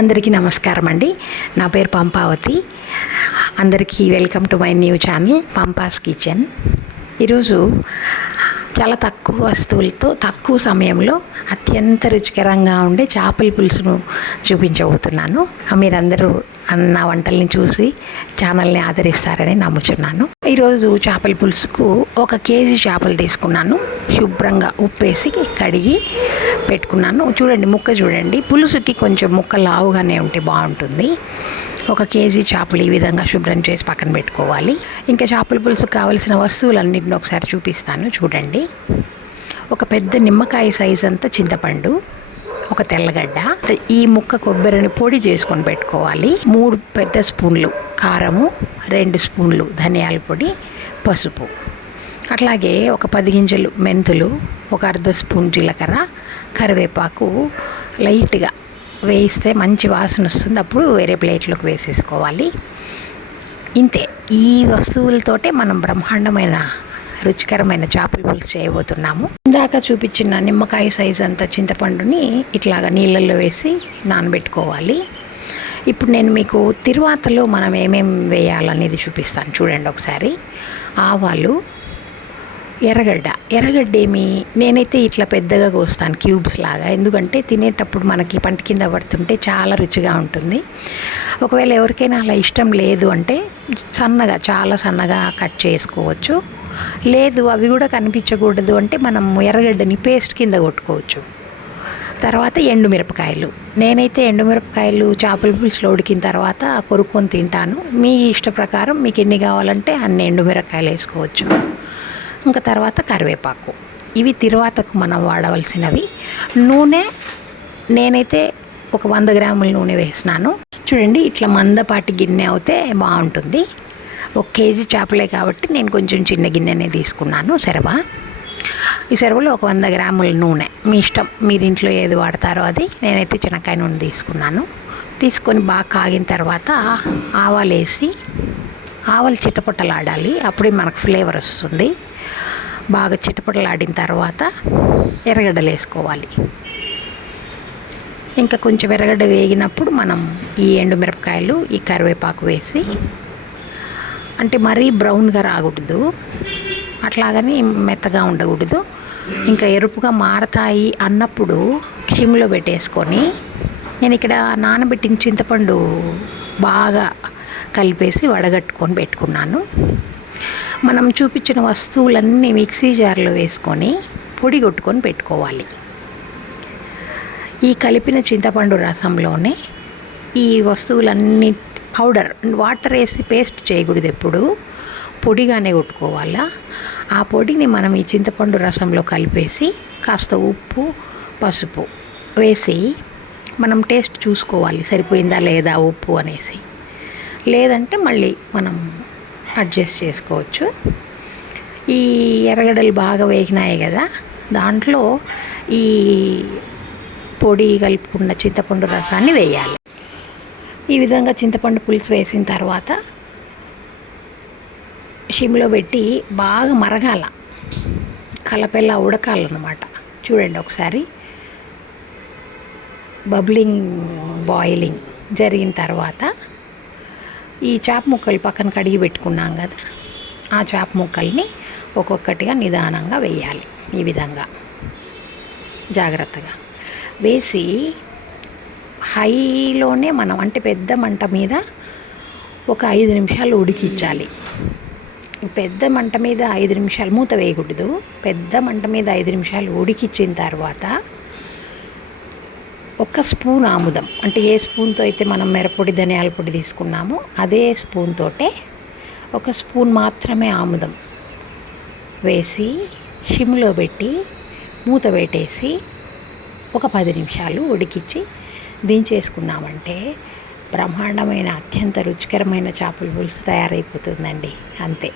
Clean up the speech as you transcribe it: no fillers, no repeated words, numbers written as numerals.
అందరికీ నమస్కారం అండి. నా పేరు పంపావతి. అందరికీ welcome to my new channel Pampa's kitchen. ఈరోజు చాలా తక్కువ వస్తువులతో తక్కువ సమయంలో అత్యంత రుచికరంగా ఉండే చేపల పులుసును చూపించబోతున్నాను. మీరందరూ నా వంటల్ని చూసి ఛానల్ని ఆదరిస్తారని నమ్ముచున్నాను. ఈరోజు చేపల పులుసుకు 1 కేజీ చేపలు తీసుకున్నాను. శుభ్రంగా ఉప్పేసి కడిగి పెట్టుకున్నాను. చూడండి, ముక్క చూడండి, పులుసుకి కొంచెం ముక్క లావుగానే ఉంటే బాగుంటుంది. 1 కేజీ చేపలు ఈ విధంగా శుభ్రం చేసి పక్కన పెట్టుకోవాలి. ఇంకా చేపల పులుసుకు కావలసిన వస్తువులన్నింటిని ఒకసారి చూపిస్తాను చూడండి. ఒక పెద్ద నిమ్మకాయ సైజ్ అంతా చింతపండు, 1 తెల్లగడ్డ, ఈ ముక్క కొబ్బరిని పొడి చేసుకొని పెట్టుకోవాలి. 3 పెద్ద స్పూన్లు కారము, 2 స్పూన్లు ధనియాల పొడి, పసుపు, అట్లాగే 1 10 గింజలు మెంతులు, 1 అర్ధ స్పూన్ జీలకర్ర, కరివేపాకు లైట్గా వేయిస్తే మంచి వాసన వస్తుంది. అప్పుడు వేరే ప్లేట్లోకి వేసేసుకోవాలి. ఇంతే, ఈ వస్తువులతోటే మనం బ్రహ్మాండమైన రుచికరమైన చేపల పులుసు చేయబోతున్నాము. ఇందాక చూపించిన నిమ్మకాయ సైజ్ అంత చింతపండుని ఇట్లాగా నీళ్ళల్లో వేసి నానబెట్టుకోవాలి. ఇప్పుడు నేను మీకు తిరువాతలో మనం ఏమేమి వేయాలనేది చూపిస్తాను చూడండి ఒకసారి. ఆవాలు, ఎర్రగడ్డ నేనైతే ఇట్లా పెద్దగా కోస్తాను క్యూబ్స్ లాగా, ఎందుకంటే తినేటప్పుడు మనకి పంట కింద పడుతుంటే చాలా రుచిగా ఉంటుంది. ఒకవేళ ఎవరికైనా అలా ఇష్టం లేదు అంటే చాలా సన్నగా కట్ చేసుకోవచ్చు. లేదు అవి కూడా కనిపించకూడదు అంటే మనం ఎర్రగడ్డని పేస్ట్ కింద కొట్టుకోవచ్చు. తర్వాత ఎండుమిరపకాయలు, నేనైతే ఎండుమిరపకాయలు చేపల పులుసులో ఉడికిన తర్వాత కొరుక్కొని తింటాను. మీ ఇష్ట ప్రకారం మీకు ఎన్ని కావాలంటే అన్ని ఎండుమిరపకాయలు వేసుకోవచ్చు. ఇంకా తర్వాత కరివేపాకు, ఇవి తిరువాతకు మనం వాడవలసినవి. నూనె నేనైతే 100 గ్రాముల నూనె వేసినాను. చూడండి, ఇట్లా మందపాటి గిన్నె అవుతే బాగుంటుంది. 1 కేజీ చేపలే కాబట్టి నేను కొంచెం చిన్న గిన్నెనే తీసుకున్నాను సెరవ. ఈ సెరవలో 100 గ్రాముల నూనె, మీ ఇష్టం, మీరు ఇంట్లో ఏది వాడతారో అది. నేనైతే చెనక్కాయ నూనె తీసుకున్నాను. తీసుకొని బాగా కాగిన తర్వాత ఆవాలు వేసి, ఆవాలు చిటపటలాడాలి, అప్పుడే మనకు ఫ్లేవర్ వస్తుంది. బాగా చిటపటలాడిన తర్వాత ఎర్రగడ్డలు వేసుకోవాలి. ఇంకా కొంచెం ఎర్రగడ్డ వేగినప్పుడు మనం ఈ ఎండుమిరపకాయలు, ఈ కరివేపాకు వేసి, అంటే మరీ బ్రౌన్గా రాకూడదు, అట్లాగని మెత్తగా ఉండకూడదు. ఇంకా ఎరుపుగా మారతాయి అన్నప్పుడు సిమ్లో పెట్టేసుకొని, నేను ఇక్కడ నానబెట్టిన చింతపండు బాగా కలిపేసి వడగట్టుకొని పెట్టుకున్నాను. మనం చూపించిన వస్తువులన్నీ మిక్సీ జార్లో వేసుకొని పొడి కొట్టుకొని పెట్టుకోవాలి. ఈ కలిపిన చింతపండు రసంలోనే ఈ వస్తువులన్నీ పౌడర్, వాటర్ వేసి పేస్ట్ చేయకూడదు, ఎప్పుడు పొడిగానే కొట్టుకోవాలా. ఆ పొడిని మనం ఈ చింతపండు రసంలో కలిపేసి కాస్త ఉప్పు, పసుపు వేసి మనం టేస్ట్ చూసుకోవాలి, సరిపోయిందా లేదా ఉప్పు అనేసి. లేదంటే మళ్ళీ మనం అడ్జస్ట్ చేసుకోవచ్చు. ఈ ఎర్రగడ్డలు బాగా వేగినాయి కదా, దాంట్లో ఈ పొడి కలుపుకున్న చింతపండు రసాన్ని వేయాలి. ఈ విధంగా చింతపండు పులుసు వేసిన తర్వాత సిమ్లో పెట్టి బాగా మరగాల, కలపెలా ఉడకాలన్నమాట. చూడండి ఒకసారి, బాయిలింగ్ జరిగిన తర్వాత ఈ చేప ముక్కలు పక్కన కడిగి పెట్టుకున్నాం కదా, ఆ చేప ముక్కల్ని ఒక్కొక్కటిగా నిదానంగా వేయాలి. ఈ విధంగా జాగ్రత్తగా వేసి హైలోనే మనం, అంటే పెద్ద మంట మీద 5 నిమిషాలు ఉడికించాలి. పెద్ద మంట మీద 5 నిమిషాలు, మూత వేయకూడదు, పెద్ద మంట మీద 5 నిమిషాలు ఉడికించిన తర్వాత 1 స్పూన్ ఆముదం, అంటే ఏ స్పూన్తో అయితే మనం మిరప్పొడి ధనియాల పొడి తీసుకున్నామో అదే స్పూన్ తోటే 1 స్పూన్ మాత్రమే ఆముదం వేసి సిమ్లో పెట్టి మూత పెట్టేసి 10 నిమిషాలు ఉడికించి దించేసుకున్నామంటే బ్రహ్మాండమైన అత్యంత రుచికరమైన చేపల పులుసు తయారైపోతుందండి. అంతే.